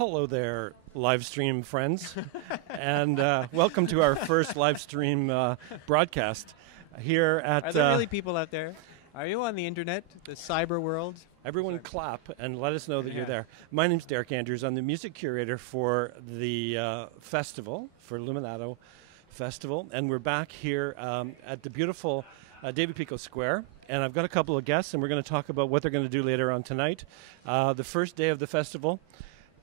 Hello there, live stream friends, and welcome to our first live stream broadcast here at... Are there really people out there? Are you on the internet, the cyber world? Everyone clap and let us know that you're there. My name's Derek Andrews. I'm the music curator for the festival, for Luminato Festival, and we're back here at the beautiful David Pico Square, and I've got a couple of guests, and we're going to talk about what they're going to do later on tonight. The first day of the festival.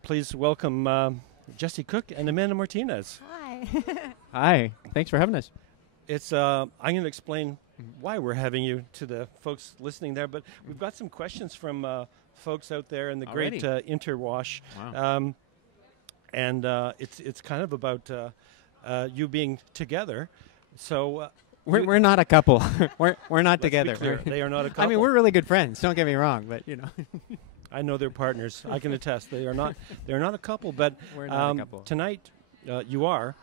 Please welcome Jesse Cook and Amanda Martinez. Hi. Hi. Thanks for having us. It's I'm going to explain why we're having you to the folks listening there, but we've got some questions from folks out there in the great interwash. Wow. And it's kind of about you being together. So we're not a couple. we're not together. Be clear, they are not a couple. I mean, we're really good friends. Don't get me wrong, but you know. I know they're partners. I can attest. They're not a couple, but we're not a couple. Tonight you are.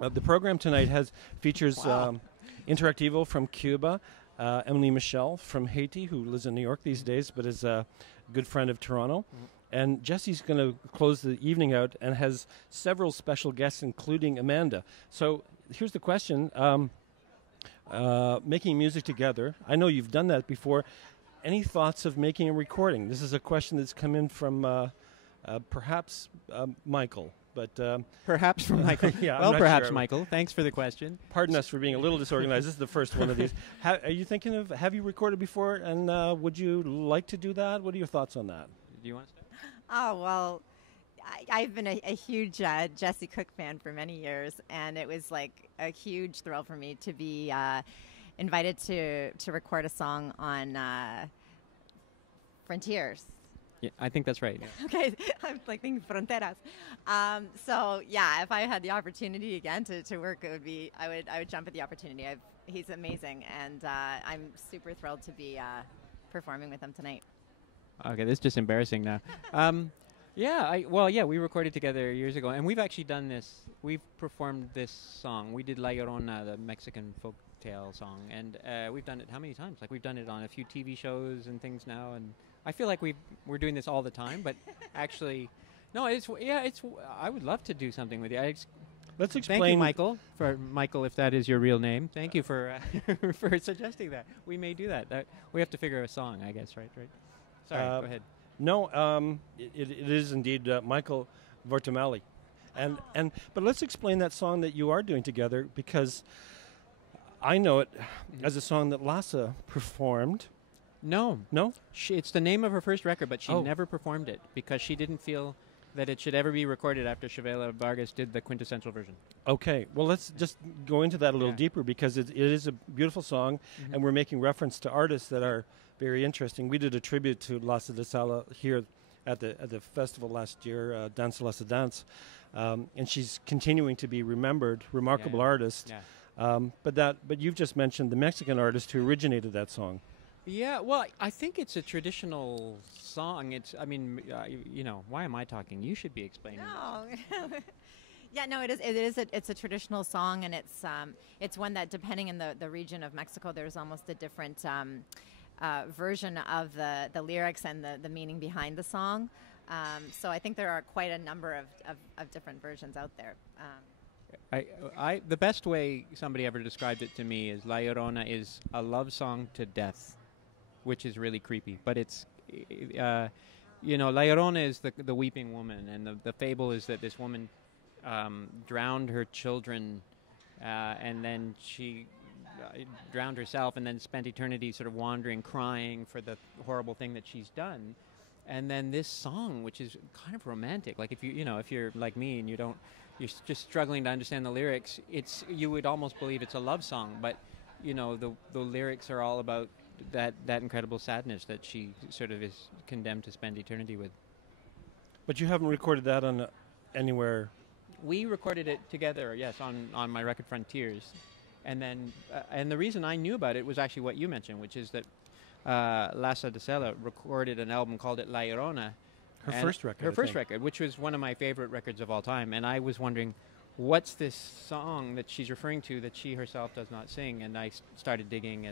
The program tonight features Interactivo from Cuba, Emily Michel from Haiti, who lives in New York these days, but is a good friend of Toronto. And Jesse's going to close the evening out and has several special guests, including Amanda. So here's the question. Making music together. I know you've done that before. Any thoughts of making a recording? This is a question that's come in from perhaps Michael. But perhaps from Michael. Yeah, well, perhaps sure. Michael. Thanks for the question. Pardon us for being a little disorganized. This is the first one of these. Are you thinking of? Have you recorded before? And would you like to do that? What are your thoughts on that? Do you want to start? Oh well, I've been a huge Jesse Cook fan for many years, and it was like a huge thrill for me to be invited to record a song on Frontiers. Yeah, I think that's right. Yeah. Okay, I'm like thinking fronteras. So yeah, if I had the opportunity again to work, it would be I would jump at the opportunity. He's amazing, and I'm super thrilled to be performing with him tonight. Okay, this is just embarrassing now. We recorded together years ago, and we've actually done this. We've performed this song. We did La Llorona, the Mexican folk tale song, and we've done it how many times? Like we've done it on a few TV shows and things now, and I feel like we're doing this all the time, but actually, no, it's. I would love to do something with you. Let's explain. Thank you, Michael. For Michael, if that is your real name, thank you for for suggesting that. We may do that. We have to figure a song, I guess. Right. Sorry. Go ahead. No, it is indeed Michael Vortamali, but let's explain that song that you are doing together, because I know it as a song that Lassa performed. No. It's the name of her first record, but she Oh. never performed it because she didn't feel that it should ever be recorded after Chavela Vargas did the quintessential version. Okay, well, let's just go into that a little deeper, because it is a beautiful song, and we're making reference to artists that are very interesting. We did a tribute to Lassa de Sala here at the festival last year, Dance Lassa Dance, and she's continuing to be remembered, remarkable artist. Yeah. But you've just mentioned the Mexican artist who originated that song. Yeah, well, I think it's a traditional song. Why am I talking? You should be explaining. No. Yeah, no, it is. It's a traditional song, and it's one that, depending in the region of Mexico, there's almost a different version of the lyrics and the meaning behind the song. So I think there are quite a number of different versions out there. The best way somebody ever described it to me is La Llorona is a love song to death, which is really creepy. But it's, La Llorona is the weeping woman, and the fable is that this woman drowned her children, and then she drowned herself, and then spent eternity sort of wandering, crying for the horrible thing that she's done. And then this song, which is kind of romantic, like if you're like me and you're just struggling to understand the lyrics, you would almost believe it's a love song, but the lyrics are all about that incredible sadness that she sort of is condemned to spend eternity with. But you haven't recorded that on anywhere. We recorded it together, yes, on my record Frontiers, and then and the reason I knew about it was actually what you mentioned, which is that Lassa de Sela recorded an album called it La Llorona. Her first record, which was one of my favorite records of all time, and I was wondering, what's this song that she's referring to that she herself does not sing? And I started digging,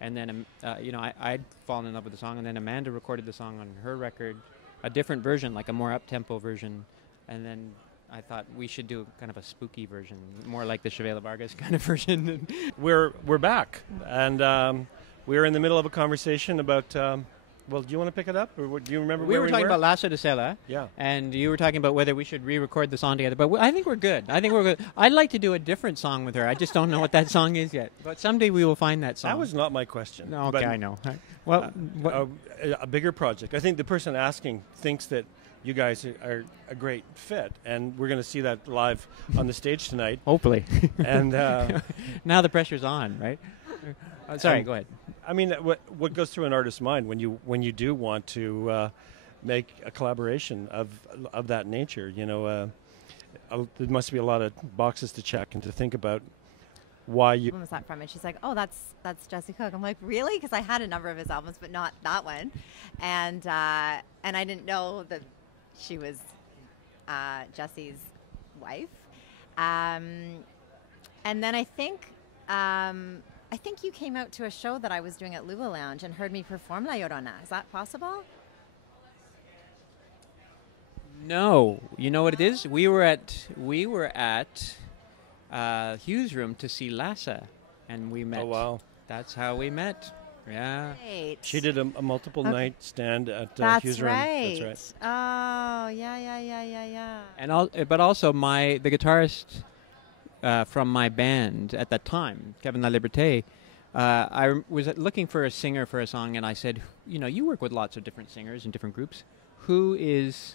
and then I'd fallen in love with the song, and then Amanda recorded the song on her record, a different version, like a more up-tempo version, and then I thought we should do kind of a spooky version, more like the Chevelle Vargas kind of version. We're back, and we're in the middle of a conversation about. Well, do you want to pick it up, or do you remember we where were we talking were? about Lasso de Sela, Yeah. and you were talking about whether we should re-record the song together. But I think we're good. I think we're good. I'd like to do a different song with her. I just don't know what that song is yet. But someday we will find that song. That was not my question. No, okay, but, I know. Well, a bigger project. I think the person asking thinks that you guys are a great fit, and we're going to see that live on the stage tonight. hopefully. And now the pressure's on, right? Sorry, go ahead. I mean, what goes through an artist's mind when you do want to make a collaboration of that nature? You know, there must be a lot of boxes to check and to think about why you. When was that from? And she's like, "Oh, that's Jesse Cook." I'm like, "Really?" Because I had a number of his albums, but not that one, and I didn't know that she was Jesse's wife. And then I think you came out to a show that I was doing at Luva Lounge and heard me perform La Llorona. Is that possible? No, you know what it is? We were at Hughes' room to see Lassa, and we met. Oh wow! That's how we met. Yeah. Right. She did a multiple night stand at That's Hughes' room. right. That's right. Oh, yeah. And but also the guitarist from my band at that time, Kevin La Liberté, I was looking for a singer for a song, and I said, you know, you work with lots of different singers in different groups. Who is,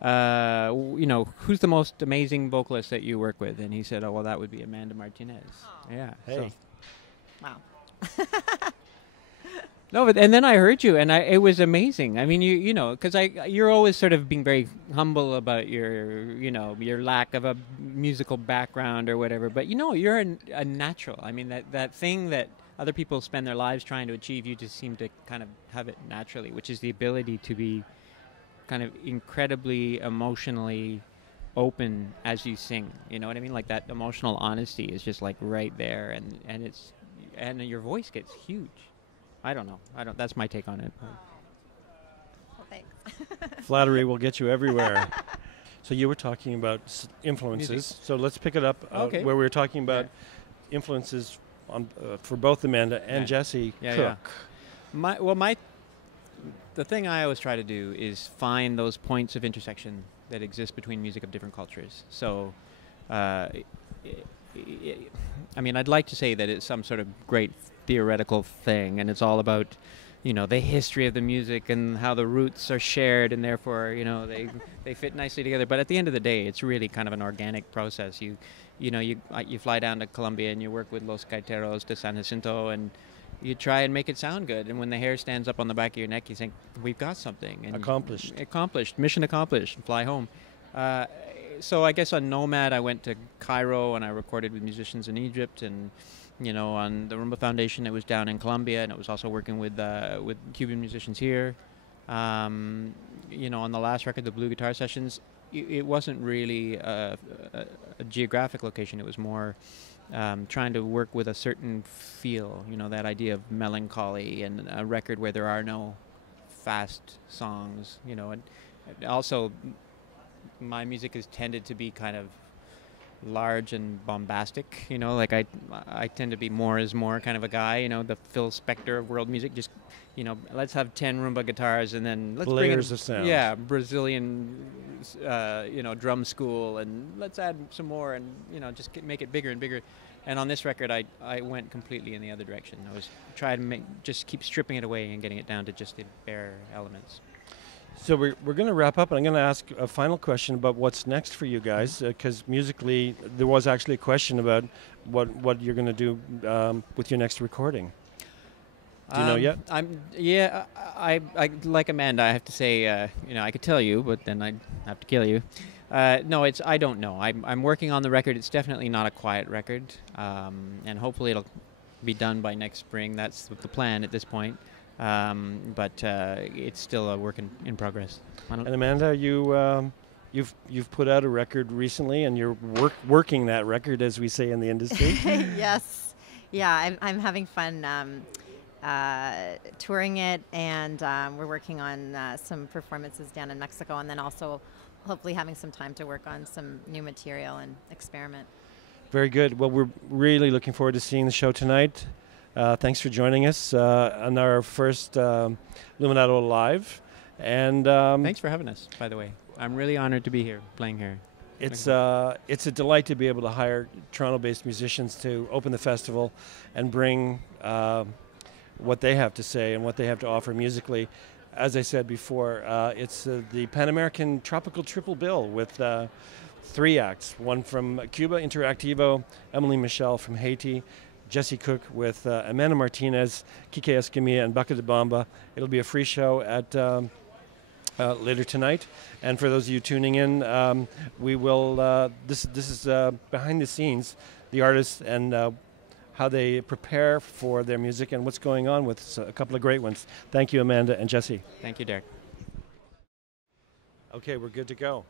who's the most amazing vocalist that you work with? And he said, oh, well, that would be Amanda Martinez. Oh. Yeah. Hey. So. Wow. No, and then I heard you, and it was amazing. I mean, you know, because you're always sort of being very humble about your lack of a musical background or whatever. But you're a natural. I mean, that thing that other people spend their lives trying to achieve, you just seem to kind of have it naturally, which is the ability to be kind of incredibly emotionally open as you sing. You know what I mean? Like that emotional honesty is just like right there, and your voice gets huge. I don't know. That's my take on it. Well, thanks. Flattery will get you everywhere. So you were talking about influences. Music. So let's pick it up Okay. where we were talking about influences on for both Amanda and Jesse Cook. The thing I always try to do is find those points of intersection that exist between music of different cultures. So, I mean, I'd like to say that it's some sort of great theoretical thing, and it's all about, the history of the music and how the roots are shared, and therefore, they fit nicely together. But at the end of the day, it's really kind of an organic process. You fly down to Colombia and you work with Los Gaiteros de San Jacinto, and you try and make it sound good. And when the hair stands up on the back of your neck, you think, we've got something. And accomplished, mission accomplished, and fly home. So I guess on Nomad, I went to Cairo and I recorded with musicians in Egypt, and on the Rumba Foundation, it was down in Colombia, and it was also working with Cuban musicians here. On the last record, the Blue Guitar Sessions, it wasn't really a geographic location. It was more trying to work with a certain feel, that idea of melancholy, and a record where there are no fast songs, and also my music has tended to be kind of large and bombastic, like I tend to be more is more kind of a guy, the Phil Spector of world music, just, let's have 10 rumba guitars and then let's layers of sound. Yeah, Brazilian, drum school, and let's add some more, and, just make it bigger and bigger. And on this record, I went completely in the other direction. I was trying to just keep stripping it away and getting it down to just the bare elements. So we're going to wrap up, and I'm going to ask a final question about what's next for you guys, because musically there was actually a question about what you're going to do with your next recording. Do you know yet? I like Amanda. I have to say, I could tell you, but then I'd have to kill you. No, I don't know. I'm working on the record. It's definitely not a quiet record, and hopefully it'll be done by next spring. That's the plan at this point. But it's still a work in progress. And Amanda, you've put out a record recently, and you're working that record, as we say in the industry. Yes, yeah, I'm having fun touring it, and we're working on some performances down in Mexico, and then also hopefully having some time to work on some new material and experiment. Very good. Well, we're really looking forward to seeing the show tonight. Thanks for joining us on our first Luminato Live. And Thanks for having us, by the way. I'm really honored to be here, playing here. It's a delight to be able to hire Toronto-based musicians to open the festival and bring what they have to say and what they have to offer musically. As I said before, it's the Pan American Tropical Triple Bill with 3 acts. One from Cuba, Interactivo, Emily Michel from Haiti, Jesse Cook with Amanda Martinez, Kike Escamilla, and Baca de Bamba. It'll be a free show at later tonight. And for those of you tuning in, we will. This is behind the scenes, the artists and how they prepare for their music and what's going on with a couple of great ones. Thank you, Amanda and Jesse. Thank you, Derek. Okay, we're good to go.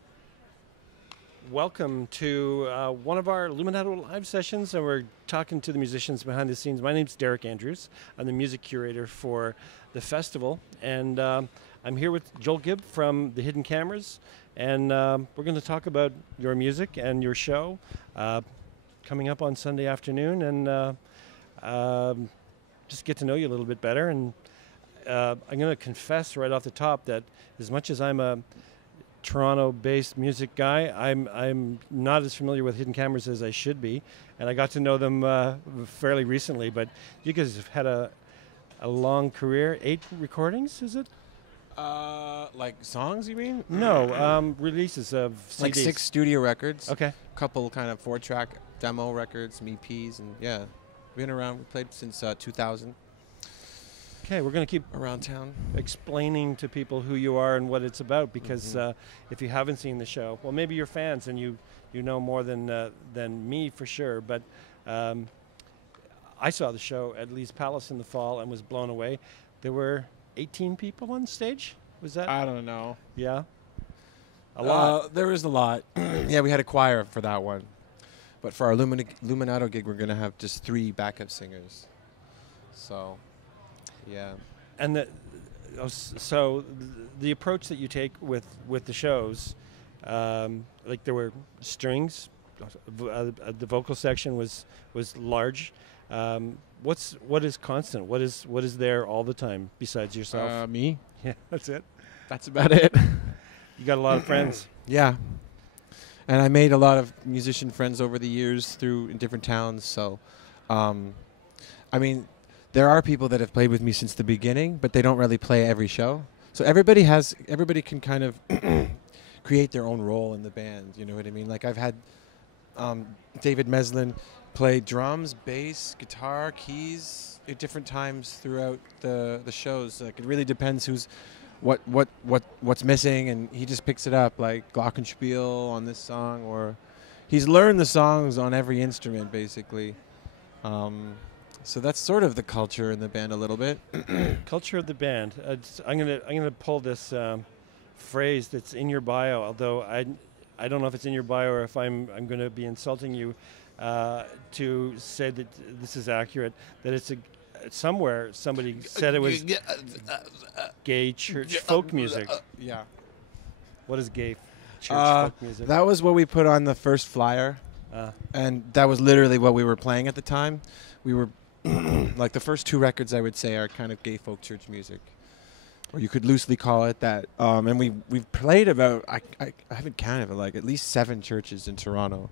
Welcome to one of our Luminato live sessions, and we're talking to the musicians behind the scenes. My name's Derek Andrews. I'm the music curator for the festival, and I'm here with Joel Gibb from the Hidden Cameras, and we're going to talk about your music and your show coming up on Sunday afternoon, and just get to know you a little bit better. And I'm going to confess right off the top that as much as I'm a Toronto-based music guy, I'm not as familiar with Hidden Cameras as I should be, and I got to know them fairly recently. But you guys have had a long career. 8 recordings, is it? Like songs, you mean? No, releases of CDs. Like 6 studio records. Okay. A couple kind of 4-track demo records, some EPs, and yeah, been around. We played since 2000. Okay, we're going to keep around town explaining to people who you are and what it's about, because if you haven't seen the show, well, maybe you're fans and you know more than me for sure. But I saw the show at Lee's Palace in the fall and was blown away. There were 18 people on stage. Was that? I don't know. Yeah. A lot. There was a lot. Yeah, we had a choir for that one. But for our Luminato gig, we're going to have just 3 backup singers. So, yeah. And so the approach that you take with the shows, like there were strings, the vocal section was large. What is constant? What is there all the time besides yourself? Me. Yeah, that's it. That's about it. You got a lot of friends. Yeah. And I made a lot of musician friends over the years in different towns. So, I mean, there are people that have played with me since the beginning, but they don't really play every show. So everybody can kind of create their own role in the band. You know what I mean? Like I've had David Meslin play drums, bass, guitar, keys at different times throughout the shows. Like it really depends what's missing, and he just picks it up, like glockenspiel on this song, or he's learned the songs on every instrument basically. So that's sort of the culture in the band a little bit. Culture of the band. I'm gonna pull this phrase that's in your bio, although I don't know if it's in your bio or if I'm going to be insulting you to say that this is accurate. That it's somewhere somebody said it was gay church folk music. Yeah. What is gay church folk music? That was what we put on the first flyer, and that was literally what we were playing at the time. We were like the first 2 records, I would say, are kind of gay folk church music, or you could loosely call it that. And we've played about I haven't counted, but like at least 7 churches in Toronto,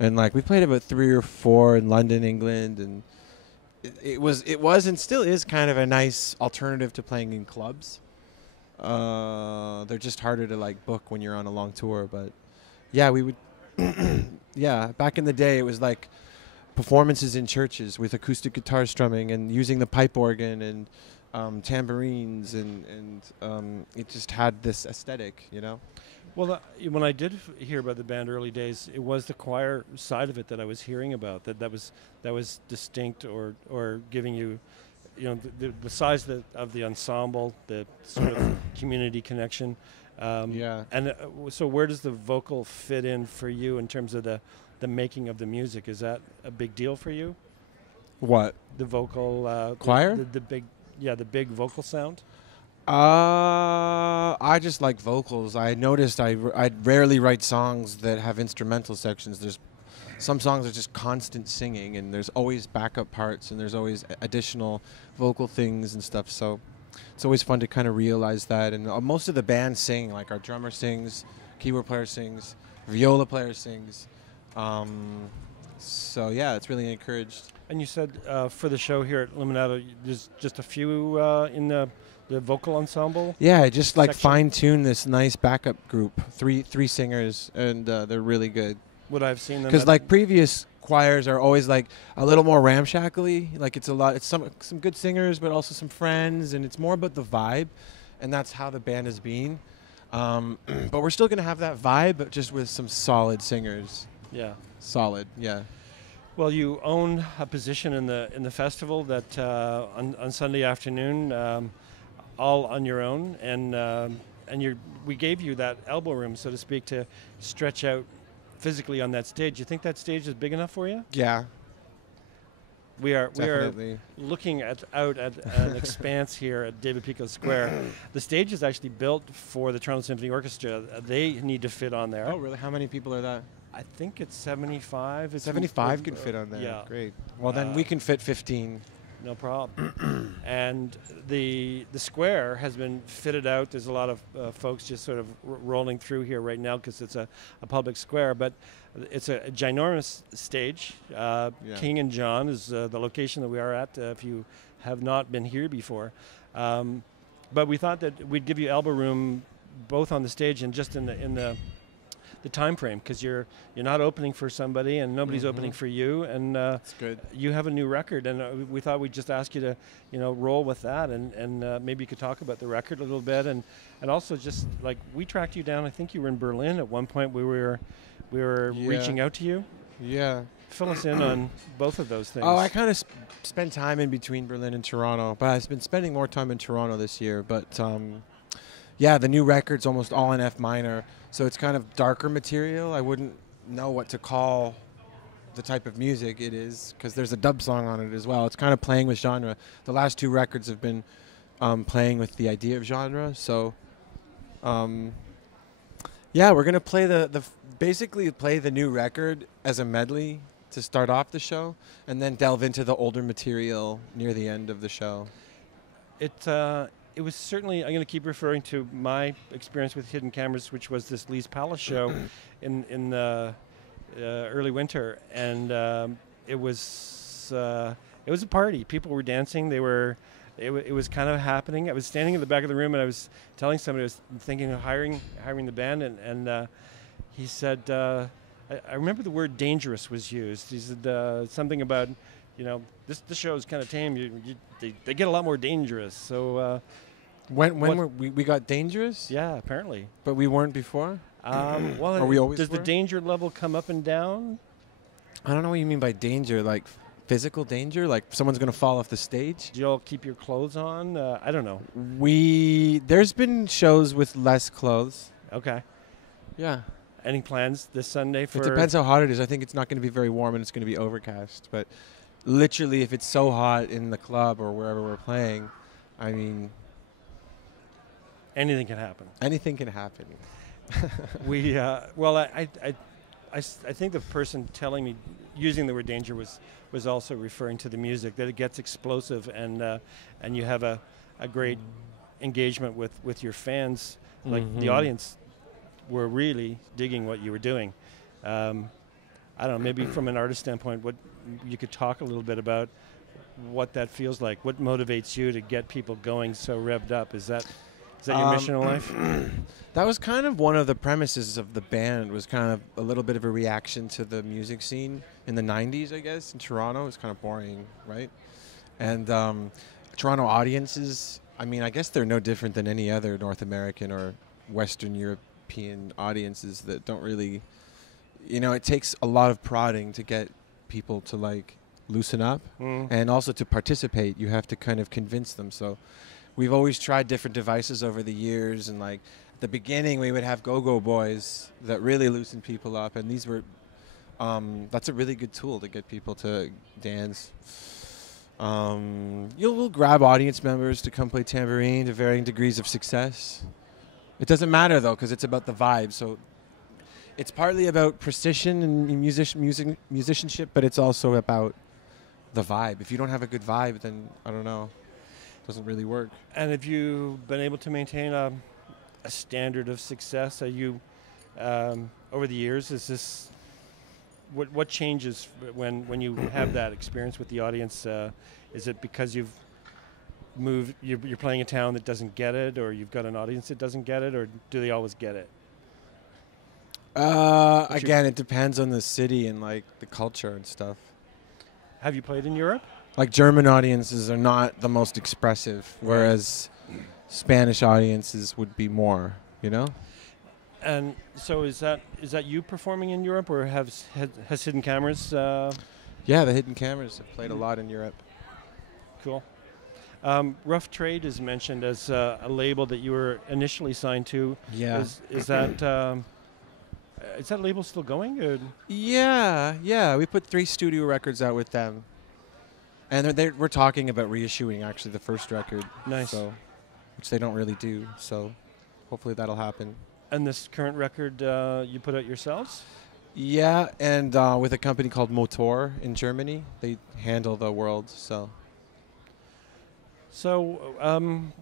and like we played about 3 or 4 in London, England, and it was and still is kind of a nice alternative to playing in clubs. They're just harder to like book when you're on a long tour, but yeah, we would. Yeah, back in the day, it was like performances in churches with acoustic guitar strumming and using the pipe organ and tambourines, and it just had this aesthetic, you know. Well, when I did hear about the band early days, it was the choir side of it that I was hearing about. That was distinct, or giving you, the size of the ensemble, the sort of community connection. Yeah. And so, where does the vocal fit in for you in terms of the making of the music? Is that a big deal for you? What? The vocal choir? The big vocal sound. I just like vocals. I noticed I rarely write songs that have instrumental sections. There's some songs are just constant singing, and there's always backup parts, and there's always additional vocal things and stuff. So it's always fun to kind of realize that. And most of the band sing, like our drummer sings, keyboard player sings, viola player sings. So yeah, it's really encouraged. And you said for the show here at Luminato, there's just a few in the vocal ensemble? Yeah, I just like section? fine-tune this nice backup group. Three singers, and they're really good. Would I've seen them? Because like previous choirs are always like a little more ramshackly. Like it's some good singers, but also some friends, and it's more about the vibe, and that's how the band has been. But we're still gonna have that vibe, but just with some solid singers. Yeah. Solid, yeah. Well, you own a position in the festival that on Sunday afternoon, all on your own, and we gave you that elbow room, so to speak, to stretch out physically on that stage. You think that stage is big enough for you? Yeah. We are Definitely. looking out at an expanse here at David Pico Square. The stage is actually built for the Toronto Symphony Orchestra. They need to fit on there. Oh, really? How many people are that? I think it's 75. 75 can fit on there. Yeah. Great. Well, then we can fit 15. No problem. And the square has been fitted out. There's a lot of folks just sort of rolling through here right now because it's a public square. But it's a ginormous stage. King and John is the location that we are at if you have not been here before. But we thought that we'd give you elbow room both on the stage and just in the time frame, because you're not opening for somebody and nobody's opening for you, and That's good. you have a new record, and we thought we'd just ask you to roll with that, and maybe you could talk about the record a little bit, and also just like we tracked you down. I think you were in Berlin at one point. We were reaching out to you. Yeah. Fill us in on both of those things. Oh, I kind of spent time in between Berlin and Toronto, but I've been spending more time in Toronto this year. But yeah, the new record's almost all in F minor, so it's kind of darker material. I wouldn't know what to call the type of music it is, because there's a dub song on it as well. It's kind of playing with genre. The last two records have been playing with the idea of genre. So yeah, we're gonna play basically play the new record as a medley to start off the show, and then delve into the older material near the end of the show. It was certainly, I'm going to keep referring to my experience with Hidden Cameras, which was this Lee's Palace show in the early winter, and it was a party. People were dancing. It was kind of happening. I was standing in the back of the room, and I was telling somebody I was thinking of hiring the band, and he said, I remember the word dangerous was used. He said something about, this show is kind of tame. They get a lot more dangerous. So when we got dangerous? Yeah, apparently. But we weren't before? Well, Are we always does the danger level come up and down? I don't know what you mean by danger, like physical danger, like someone's going to fall off the stage. Do you all keep your clothes on? I don't know. There's been shows with less clothes. Okay. Yeah. Any plans this Sunday for? It depends how hot it is. I think it's not going to be very warm and it's going to be overcast. But literally, if it's so hot in the club or wherever we're playing, I mean, anything can happen. Anything can happen. I think the person telling me using the word danger was also referring to the music, that it gets explosive and you have a great engagement with your fans. Like the audience were really digging what you were doing. I don't know, maybe from an artist standpoint, what you could talk a little bit about what that feels like. What motivates you to get people going so revved up? Is that your mission in life? That was kind of one of the premises of the band, was kind of a little bit of a reaction to the music scene in the 90s, I guess, in Toronto. It was kind of boring, right? And Toronto audiences, I mean, I guess they're no different than any other North American or Western European audiences that don't really, it takes a lot of prodding to get people to like loosen up and also to participate. You have to kind of convince them. So we've always tried different devices over the years, and like at the beginning we would have go-go boys that really loosened people up, and these were that's a really good tool to get people to dance. You'll grab audience members to come play tambourine to varying degrees of success. It doesn't matter though, because it's about the vibe. So it's partly about precision and musicianship, but it's also about the vibe. If you don't have a good vibe, then I don't know, it doesn't really work. And have you been able to maintain a standard of success? Are you over the years? Is this what changes when you have that experience with the audience? Is it because you've moved? You're playing a town that doesn't get it, or you've got an audience that doesn't get it, or do they always get it? Again, it depends on the city and like the culture and stuff. Have you played in Europe? Like German audiences are not the most expressive, whereas Spanish audiences would be more, you know? And so is that you performing in Europe, or has Hidden Cameras? Yeah, the Hidden Cameras have played a lot in Europe. Cool. Rough Trade is mentioned as a label that you were initially signed to. Yeah. Is that label still going? Or? Yeah. We put 3 studio records out with them. And we're talking about reissuing, actually, the first record. Nice. So, which they don't really do. So hopefully that'll happen. And this current record you put out yourselves? Yeah, and with a company called Motor in Germany. They handle the world, so... So,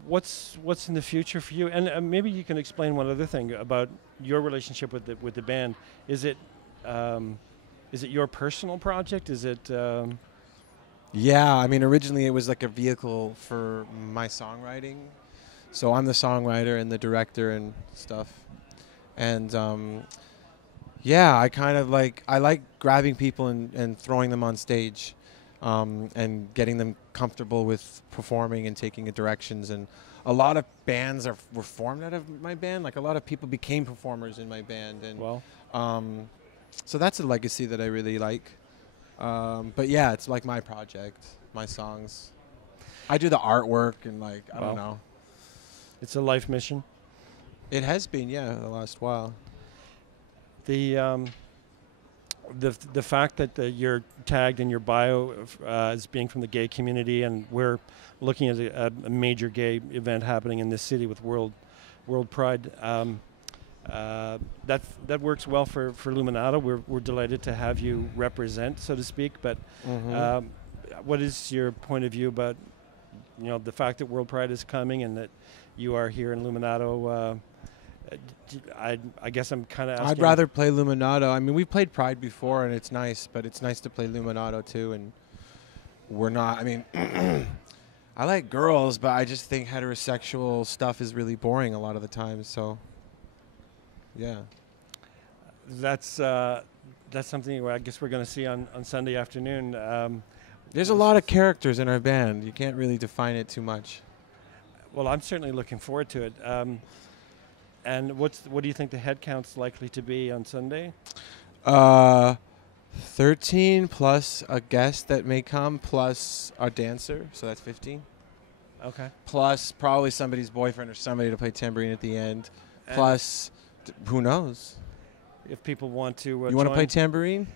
what's in the future for you? And maybe you can explain one other thing about your relationship with the band. Is it your personal project? Is it? Yeah, I mean, originally it was like a vehicle for my songwriting. So I'm the songwriter and the director and stuff. And yeah, I like grabbing people and throwing them on stage. And getting them comfortable with performing and taking directions. And a lot of bands were formed out of my band. Like a lot of people became performers in my band. And so that's a legacy that I really like. But yeah, it's like my project, my songs. I do the artwork and like, I don't know. It's a life mission. It has been, yeah, the last while. The fact that you're tagged in your bio as being from the gay community, and we're looking at a major gay event happening in this city with World Pride, that works well for Luminato. We're delighted to have you represent, so to speak. But what is your point of view about the fact that World Pride is coming and that you are here in Luminato? I guess I'm kind of asking. I'd rather play Luminato. I mean, we've played Pride before, and it's nice, but it's nice to play Luminato, too. And we're not, I mean, I like girls, but I just think heterosexual stuff is really boring a lot of the time, so, yeah. That's something I guess we're going to see on Sunday afternoon. There's a lot of characters in our band. You can't really define it too much. Well, I'm certainly looking forward to it. And what do you think the head count's likely to be on Sunday? 13 plus a guest that may come, plus a dancer, so that's 15. Okay. Plus probably somebody's boyfriend or somebody to play tambourine at the end. And plus, who knows? If people want to you want to play tambourine?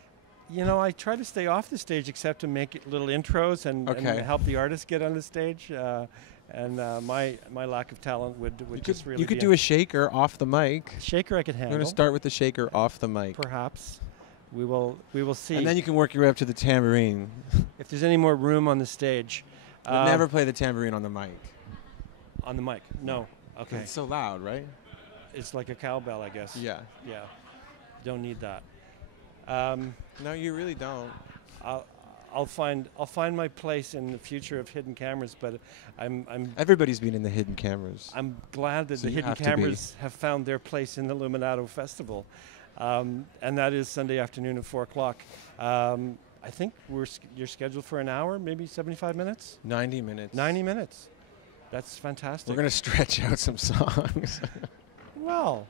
I try to stay off the stage except to make little intros and help the artists get on the stage. And my lack of talent would just really. You could do a shaker off the mic. Shaker I could handle. We're going to start with the shaker off the mic. Perhaps. We will see. And then you can work your way up to the tambourine. If there's any more room on the stage. We'll never play the tambourine on the mic. On the mic? No. Okay. It's so loud, right? It's like a cowbell, I guess. Yeah. Yeah. Don't need that. No, you really don't. I'll find my place in the future of Hidden Cameras, but I'm everybody's been in the Hidden Cameras. I'm glad that the Hidden Cameras have found their place in the Luminato Festival, and that is Sunday afternoon at 4:00. I think you're scheduled for an hour, maybe 75 minutes. 90 minutes. 90 minutes. That's fantastic. We're gonna stretch out some songs. Well.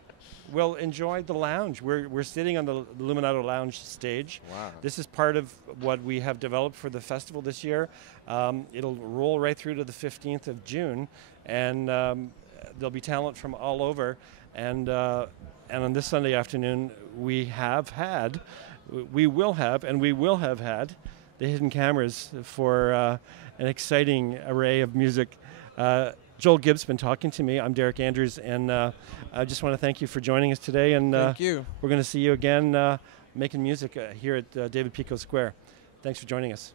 We'll enjoy the lounge. We're sitting on the Luminato Lounge stage. Wow. This is part of what we have developed for the festival this year. It'll roll right through to the 15th of June, and there'll be talent from all over. And on this Sunday afternoon, we will have had the hidden cameras for an exciting array of music. Joel Gibb's been talking to me. I'm Derek Andrews, and I just want to thank you for joining us today. And Thank you. We're going to see you again making music here at David Pico Square. Thanks for joining us.